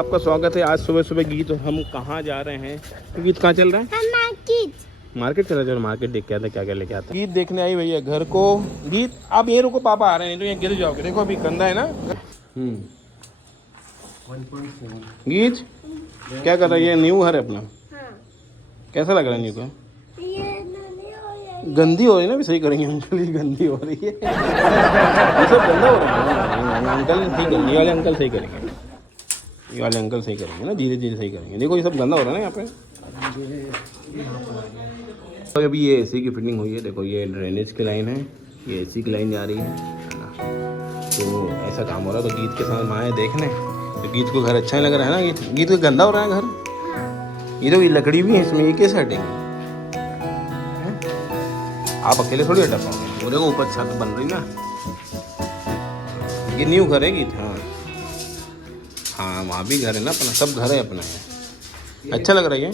आपका स्वागत है। आज सुबह सुबह गीत और हम कहाँ जा रहे हैं? तो गीत कहाँ चल रहा है? मार्केट चला जाओ, मार्केट देख के आते क्या क्या लेके आते। गीत देखने आई भैया घर को। गीत आप ये रुको, पापा आ रहे हैं, तो यहाँ गिर जाओगे। देखो अभी गंदा है ना। गीत क्या कर रही है? न्यू घर है अपना। कैसा लग रहा है न्यू का? गंदी हो रही है ना, भी सही करेंगे अंकल, ये गंदी हो रही है। ये सब गंदा हो रहा है अंकल, सही करेंगे। ये वाले अंकल सही करेंगे, ये वाले अंकल सही करेंगे ना, धीरे धीरे सही करेंगे। देखो ये सब गंदा हो रहा है ना यहाँ पे। तो अभी ये एसी की फिटिंग हुई है। देखो ये ड्रेनेज की लाइन है, ये एसी की लाइन जा रही है ना। तो ऐसा काम हो रहा है। तो गीत के साथ माए देखने, तो गीत को घर अच्छा नहीं लग रहा है ना। गीत को गंदा हो रहा है घर। ये तो लकड़ी भी है इसमें, ये कैसे हटेंगे? आप अकेले थोड़ी हटा पाओगे। वो देखो ऊपर छत बन रही ना, ये न्यू घर है गीत। हाँ हाँ, वहाँ भी घर है ना अपना, सब घर है अपना है। अच्छा लग रहा है।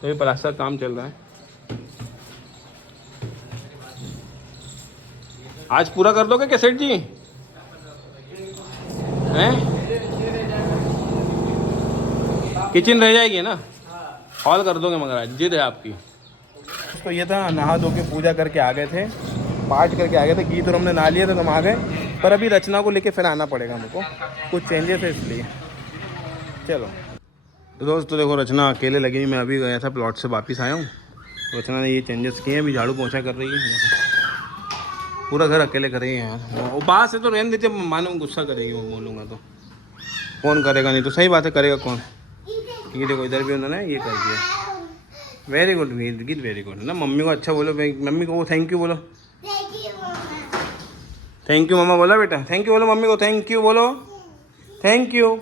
तो ये प्लास्टर काम चल रहा है। आज पूरा कर दोगे क्या सेठ जी? हैं? किचन रह जाएगी ना, हॉल कर दोगे मगर आज जिद है आपकी। तो ये था, नहा धो के पूजा करके आ गए थे, पाठ करके आ गए थे। गीत और हमने नहा लिया था तो हम आ गए। पर अभी रचना को लेके फिर आना पड़ेगा हमको, कुछ चेंजेस है इसलिए। चलो तो दोस्तों देखो, रचना अकेले लगी। मैं अभी गया था प्लॉट से, वापस आया हूँ। रचना ने ये चेंजेस किए हैं, अभी झाड़ू पोछा कर रही है। पूरा घर अकेले कर रही है यार। वो बात है तो रहने देते, मानो गुस्सा करेगी, वो बोलूँगा तो कौन करेगा? नहीं तो सही बात है, करेगा कौन? ये देखो इधर भी उन्होंने ये कर दिया। वेरी गुड गीत, वेरी गुड ना। मम्मी को अच्छा बोलो, मम्मी को थैंक यू बोलो। थैंक यू मम्मा बोला बेटा, थैंक यू बोलो मम्मी को, थैंक यू बोलो, थैंक यू।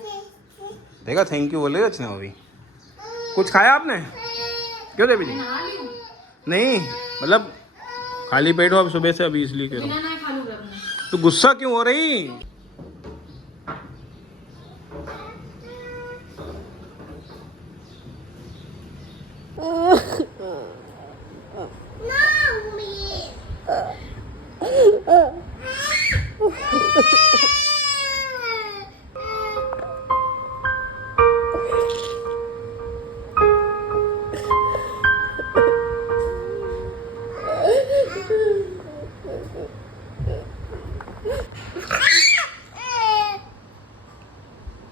देखा, थैंक यू बोले रचना। अभी कुछ खाया आपने? क्यों देवी जी? नहीं मतलब खाली पेट हो अब सुबह से, अभी इसलिए कह रहा हूँ। तो गुस्सा क्यों हो रही?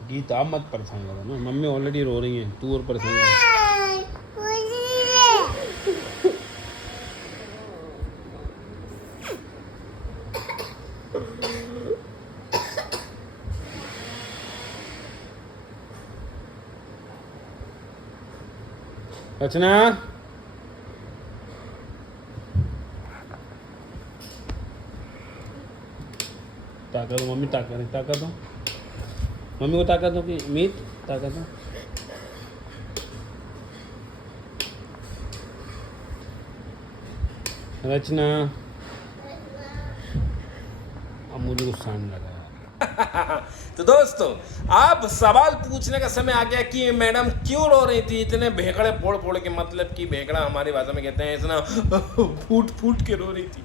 गीत आप मत परेशान करो ना, मम्मी ऑलरेडी रो रही है, तू और परेशान कर। रचना ताकत दो मम्मी, ताकत दो मम्मी को, ताकत दो कि मीत, ताकत दो। रचना अब मुझे गुस्सा आने लगा। तो दोस्तों आप सवाल पूछने का समय आ गया कि मैडम क्यों रो रही थी इतने भेकड़े फोड़ फोड़ के, मतलब कि भेकड़ा हमारी भाषा में कहते हैं इतना फूट फूट के रो रही थी।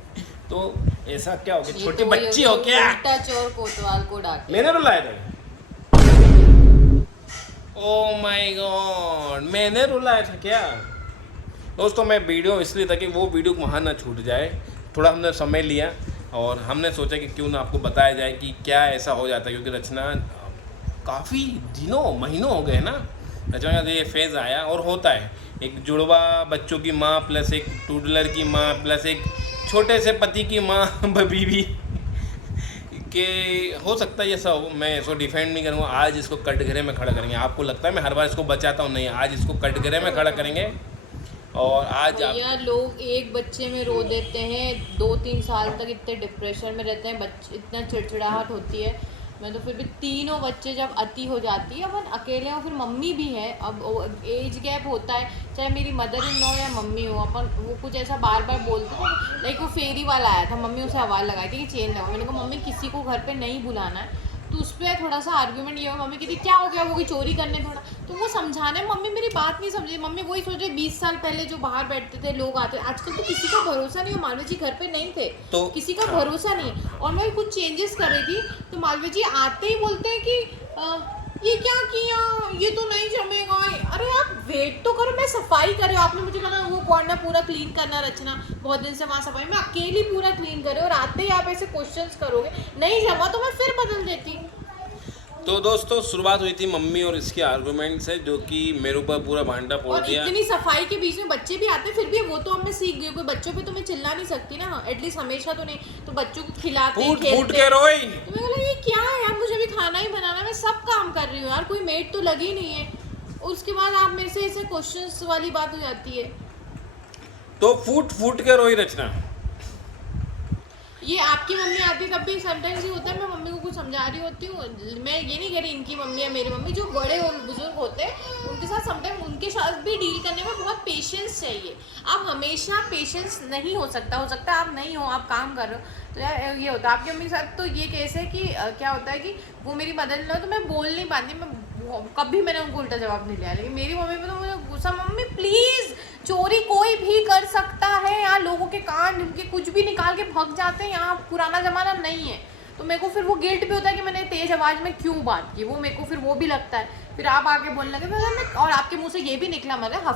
तो ऐसा क्या हो गया? छोटी बच्ची हो क्या? चोर कोतवाल को डांटे। मैंने रुलाया था? ओह माय गॉड, मैंने रुलाया था क्या? दोस्तों मैं वीडियो इसलिए था कि वो वीडियो वहाँ ना छूट जाए। थोड़ा हमने समय लिया और हमने सोचा कि क्यों ना आपको बताया जाए कि क्या ऐसा हो जाता है। क्योंकि रचना काफ़ी दिनों महीनों हो गए ना, रचना का ये फेज़ आया और होता है। एक जुड़वा बच्चों की माँ प्लस एक टूडलर की माँ प्लस एक छोटे से पति की माँ बीवी के हो सकता है ये सब। मैं इसको डिफेंड नहीं करूँगा। आज इसको कटघरे में खड़ा करेंगे। आपको लगता है मैं हर बार इसको बचाता हूँ? नहीं, आज इसको कटघरे में खड़ा करेंगे। और आज आप लोग एक बच्चे में रो देते हैं, 2-3 साल तक इतने डिप्रेशन में रहते हैं, बच्चे इतना चिड़चिड़ाहट होती है। मैं तो फिर भी तीनों बच्चे जब अति हो जाती है, अपन अकेले हो, फिर मम्मी भी है, अब एज गैप होता है, चाहे मेरी मदर इन लॉ या मम्मी हो, अपन वो कुछ ऐसा बार बार बोलते थे। लाइक वो फेरी वाला आया था, मम्मी उसे आवाज़ लगाई थी कि चेन लगाओ। मैंने कहा मम्मी किसी को घर पे नहीं बुलाना है। तो उस पर थोड़ा सा आर्ग्यूमेंट ये हुआ, मम्मी कहती क्या हो गया, वो कोई चोरी करने थोड़ा। तो वो समझाना है, मम्मी मेरी बात नहीं समझी। मम्मी वही सोच रही 20 साल पहले जो बाहर बैठते थे लोग आते, आजकल तो किसी का भरोसा नहीं हो। मालवी जी घर पे नहीं थे तो किसी का भरोसा नहीं। और मैं कुछ चेंजेस कर रही थी तो मालवी जी आते ही बोलते हैं कि ये क्या किया, ये तो नहीं जमेगा। अरे आप वेट तो करो, मैं सफाई कर रही हूँ, आपने मुझे कहना वो कॉर्नर पूरा क्लीन करना, रचना बहुत दिन से वहाँ सफाई, मैं अकेली पूरा क्लीन कर रही हूँ और आते ही आप ऐसे क्वेश्चंस करोगे, नहीं जमा तो मैं फिर बदल देती। तो दोस्तों शुरुआत हुई थी मम्मी और इसके आर्गुमेंट से, जो कि मेरे ऊपर पूरा भांडा फोड़ और दिया। इतनी सफाई के बीच में बच्चे भी आते हैं, फिर भी वो तो अब मैं सीख गई हूँ, कोई बच्चों पे तो मैं चिल्ला नहीं सकती ना, एटलीस्ट हमेशा तो नहीं, तो बच्चों को खिलाते फूट खेलते के रोई। तो मैं बोला ये क्या है यार, मुझे भी खाना ही बनाना, मैं सब काम कर रही हूँ यार, कोई मेड तो लगी नहीं है। उसके बाद आप मेरे से ऐसे क्वेश्चंस वाली बात हो जाती है। तो फूट के रोई रचना। ये आपकी मम्मी आती तब भी समटाइम्स ये होता है, मैं मम्मी को कुछ समझा रही होती हूँ, मैं ये नहीं कह रही इनकी मम्मी या मेरी मम्मी, जो बड़े और बुजुर्ग होते हैं उनके साथ समटाइम उनके साथ भी डील करने में बहुत पेशेंस चाहिए। आप हमेशा पेशेंस नहीं हो सकता है आप नहीं हो, आप काम कर रहे हो तो यार ये होता है। आपकी मम्मी के साथ तो ये केस है कि क्या होता है कि वो मेरी मदर इन लॉ, तो मैं बोल नहीं पाती, मैं कभी मैंने उनको उल्टा जवाब नहीं लिया, लेकिन मेरी मम्मी पे तो मुझे गुस्सा, मम्मी प्लीज़, चोरी कोई भी कर सकता है, यहाँ लोगों के कान उनके कुछ भी निकाल के भाग जाते हैं, यहाँ पुराना ज़माना नहीं है। तो मेरे को फिर वो गिल्ट भी होता है कि मैंने तेज़ आवाज़ में क्यों बात की, वो मेरे को फिर वो भी लगता है। फिर आप आके बोलने लगे मैं, और आपके मुँह से ये भी निकला मतलब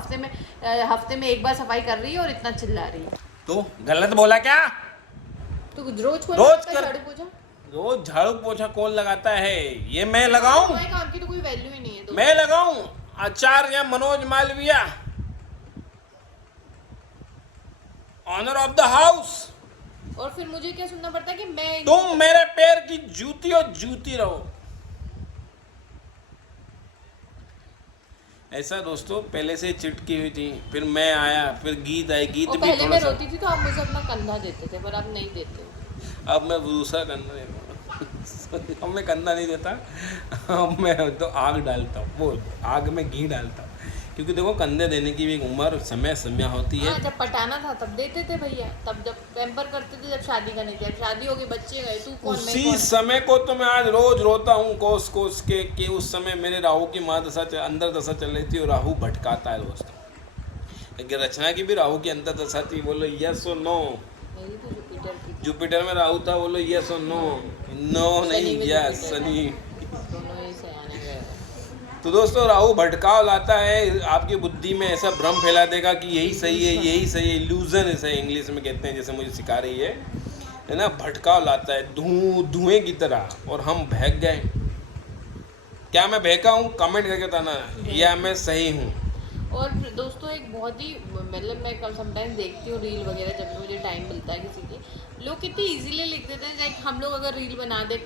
हफ्ते में एक बार सफाई कर रही है और इतना चिल्ला रही है। तो गलत बोला क्या? तो रोज झाड़ू पोछा कौन लगाता है? ये मैं लगाऊं? काम की तो कोई वैल्यू ही नहीं है। मैं लगाऊं? Acharya Manoj Malviya, honour of the house. और फिर मुझे क्या सुनना पड़ता है कि मैं, तुम मेरे पैर की जूती और जूती रहो। ऐसा दोस्तों पहले से चिटकी हुई थी, फिर मैं आया, फिर गीत आई, गीत भी पहले मैं रोती थी तो आप मुझे अपना कंधा देते थे, पर अब नहीं देते। अब मैं दूसरा कंधा देता हूँ। अब मैं कंधा नहीं देता, अब मैं तो आग डालता हूँ, वो आग में घी डालता हूँ, क्योंकि देखो कंधे देने की भी एक उम्र समय होती है। जब पटाना था तब देते थे भैया, तब जब पैम्पर करते थे, जब शादी करने थे, शादी हो गई, बच्चे गए, तू कौन उसी समय को तो मैं आज रोज रोता हूँ कोस कोस के कि उस समय मेरे राहु की माँ दशा अंदर दशा चल रही थी और राहु भटकाता है दोस्तों। रचना की भी राहु की अंदर दशा थी, बोलो यस और नो। मेरी तो जुपिटर की, जुपिटर में राहु था, बोलो यस और नो। नो नहीं यस, शनि। दोनों ही सयाने गए। तो दोस्तों राहु भटकाव लाता है, आपकी बुद्धि में ऐसा भ्रम फैला देगा कि यही सही है, यही सही है, इल्यूजन ऐसा इंग्लिश में कहते हैं, जैसे मुझे सिखा रही है ना। भटकाव लाता है धुएं की तरह, और हम बहक गए। क्या मैं बहका हूँ? कमेंट करके बताना, या मैं सही हूँ। और दोस्तों एक बहुत ही मतलब मैं कम समटाइम्स देखती हूँ रील वगैरह, जब भी मुझे टाइम मिलता है किसी के, लोग कितनी इजीली लिख देते हैं। लाइक हम लोग अगर रील बना दे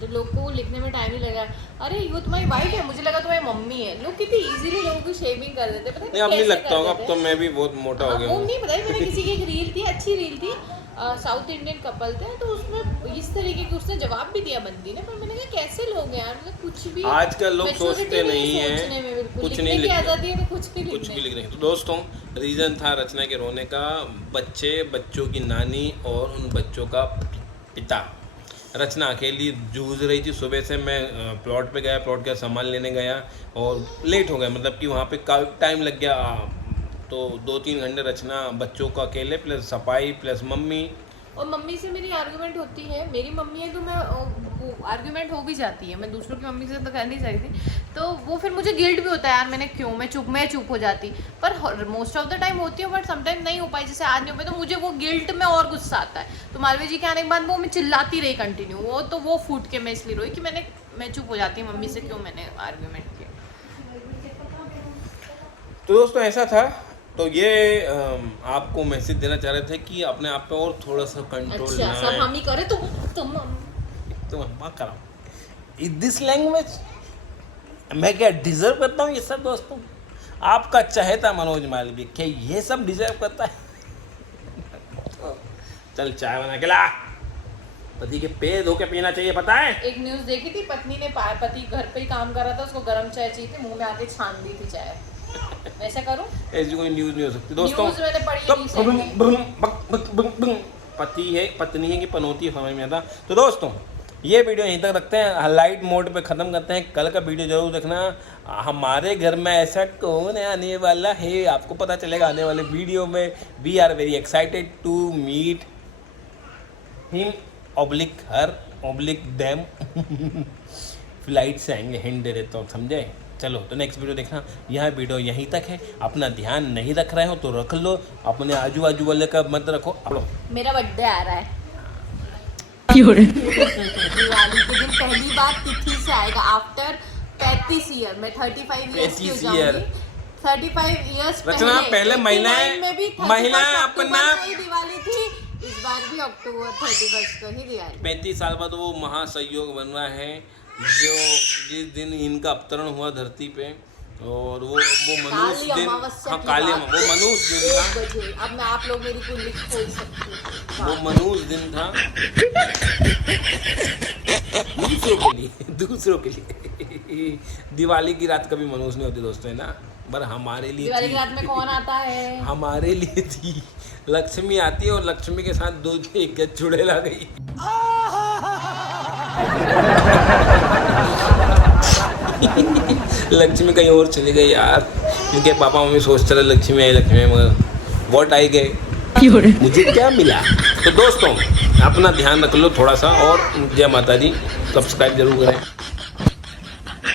तो लोग को लिखने में टाइम नहीं लगा, अरे ये तुम्हारी वाइफ है, मुझे लगा तुम्हारी मम्मी है। लोग कितनी इजीली लोगों की शेविंग कर देते हैं, पता नहीं अब नहीं लगता होगा, अब तो मैं भी बहुत मोटा हो गया हूँ। नहीं पता है, मैंने किसी की एक रील थी, अच्छी रील थी, साउथ इंडियन कपल थे, तो उसमें इस तरीके की उसने जवाब भी दिया बंदी ने, पर मैंने कहा कैसे लोग यार, मतलब कुछ भी आजकल लोग सोचते नहीं है, कुछ नहीं लिख आजादी है तो कुछ भी लिख रहे हैं। तो दोस्तों रीज़न था रचना के रोने का, बच्चों की नानी और उन बच्चों का पिता। रचना अकेली जूझ रही थी। सुबह से मैं प्लॉट पे गया, प्लॉट का सामान लेने गया और लेट हो गया, मतलब कि वहाँ पे टाइम लग गया, तो 2-3 घंटे रचना बच्चों को अकेले, प्लस सफाई, प्लस मम्मी। और मम्मी से मेरी आर्गुमेंट होती है, मेरी मम्मी है तो मैं आर्गुमेंट हो भी जाती है, मैं दूसरों की मम्मी से तो कर नहीं सकती, तो वो फिर मुझे गिल्ट भी होता है यार, मैं चुप हो जाती, पर मोस्ट ऑफ द टाइम होती हूँ, बट समटाइम नहीं हो पाई, जैसे आज नहीं हो पाई, तो मुझे वो गिल्ट में और गुस्सा आता है। तो मालवीय जी के आने के बाद वो मैं चिल्लाती रही कंटिन्यू, वो फूट के मैं इसलिए रोई कि मैं चुप हो जाती हूँ मम्मी से, क्यों मैंने आर्गुमेंट किया। तो दोस्तों ऐसा था, तो ये आपको मैसेज देना चाह रहे थे कि अपने आप पे और थोड़ा सा कंट्रोल अच्छा, सब हम ही करे तो तुम अम्मा कराओ। इन दिस लैंग्वेज मैं क्या डिजर्व करता हूँ ये सब? दोस्तों आपका चहेता मनोज मालवीय क्या ये सब डिजर्व करता है? चल चाय बना के ला, पति के पैर धो के पीना चाहिए, पता है? एक न्यूज़ देखी थी, पत्नी ने पति घर पे ही काम कर रहा था, उसको गर्म चाय चाहिए थी, मुंह में आके छान दी थी चाय। वैसा करूं? ऐसी कोई न्यूज़ नहीं हो सकती दोस्तों। न्यूज़ मैंने पढ़ी है, पति है पत्नी है कि पनौती है, समझ में आता। तो दोस्तों ये वीडियो यहीं तक रखते हैं, हाईलाइट मोड पे ख़त्म करते हैं। कल का वीडियो जरूर देखना, हमारे घर में ऐसा कौन है आने वाला है, आपको पता चलेगा आने वाले वीडियो में। We are very excited to meet him / her / them. Flight से आएंगे, हिंट दे देता हूँ, समझे। चलो तो नेक्स्ट वीडियो देखना। यह वीडियो यहीं तक है। अपना ध्यान नहीं रख रहे हो तो रख लो, अपने आजू बाजू वाले का मत रखो। मेरा बर्थडे आ रहा है, दिवाली के दिन पहली बार तिथि से आएगा आफ्टर 35 ईयर। मैं 35 ईयर्स की हो जाऊंगी। 35 ईयर्स रचना पहले महिलाएं अपना दिवाली थी, इस बार भी अक्टूबर 31 को ही दिवाली। 35 साल बाद वो महासंयोग बन रहा है जो जिस दिन इनका अवतरण हुआ धरती पे, और वो मनुष्य दिन, हाँ काली वो मनुष्य दिन था। बजे अब मैं आप लोग मेरी कुंडली खोल सकती हूँ। वो मनुष्य दिन था दूसरों के लिए दिवाली की रात कभी मनुष्य नहीं होती दोस्तों, है ना। पर हमारे लिए दिवाली की रात में कौन आता है? हमारे लिए थी, लक्ष्मी आती है और लक्ष्मी के साथ दो एक चुड़ैल आ गई। लक्ष्मी कहीं और चली गई यार, क्योंकि पापा मम्मी सोचते रहे लक्ष्मी आई, मगर वोट आई गए, मुझे क्या मिला। तो दोस्तों अपना ध्यान रख लो थोड़ा सा, और जय माता दी, सब्सक्राइब जरूर करें।